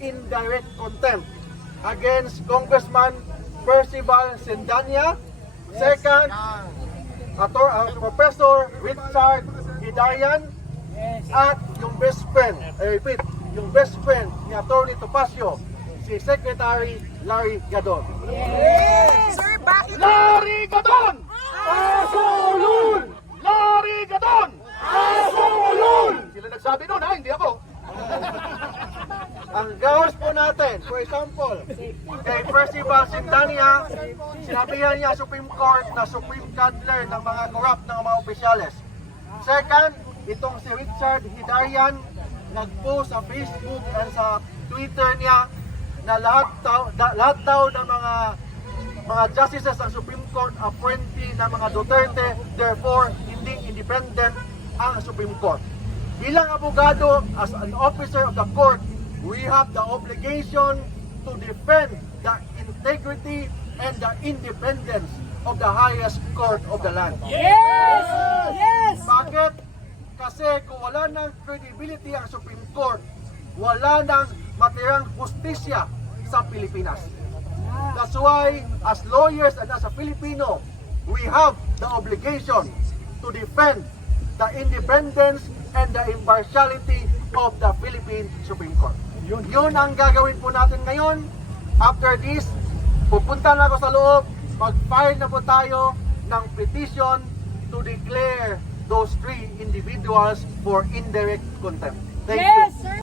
indirect contempt against Congressman Percival Sendanya. Second, Professor Richard Hidarian. At yung best friend, I repeat, yung best friend ni Atty. Topacio, si Secretary Larry Gadon. Sir, bakit? Larry Gadon! Asulul! Larry Gadon! Asulul! Sila nagsabi nun ha, hindi ako. Ang grounds po natin, for example, kay Percival Sendanya, sinabihan niya Supreme Court na Supreme Cuddler ng mga corrupt ng mga opisyales. Second, itong si Richard Hidarian, nag-post sa Facebook and sa Twitter niya na lahat daw ng mga justices ng Supreme Court appointee ng mga Duterte, therefore hindi independent ang Supreme Court. Bilang abogado, as an officer of the court, we have the obligation to defend the integrity and the independence of the highest court of the land. Yes! Yes! Bakit? Kasi kung wala ng credibility ang Supreme Court, wala ng matirang justisya sa Pilipinas. That's why, as lawyers and as a Filipino, we have the obligation to defend the independence and the impartiality of the Philippine Supreme Court. Yun ang gagawin po natin ngayon. After this, pupunta na ako sa loob, mag-file na po tayo ng petition to declare those three individuals for indirect contempt. Thank you. Yes, sir!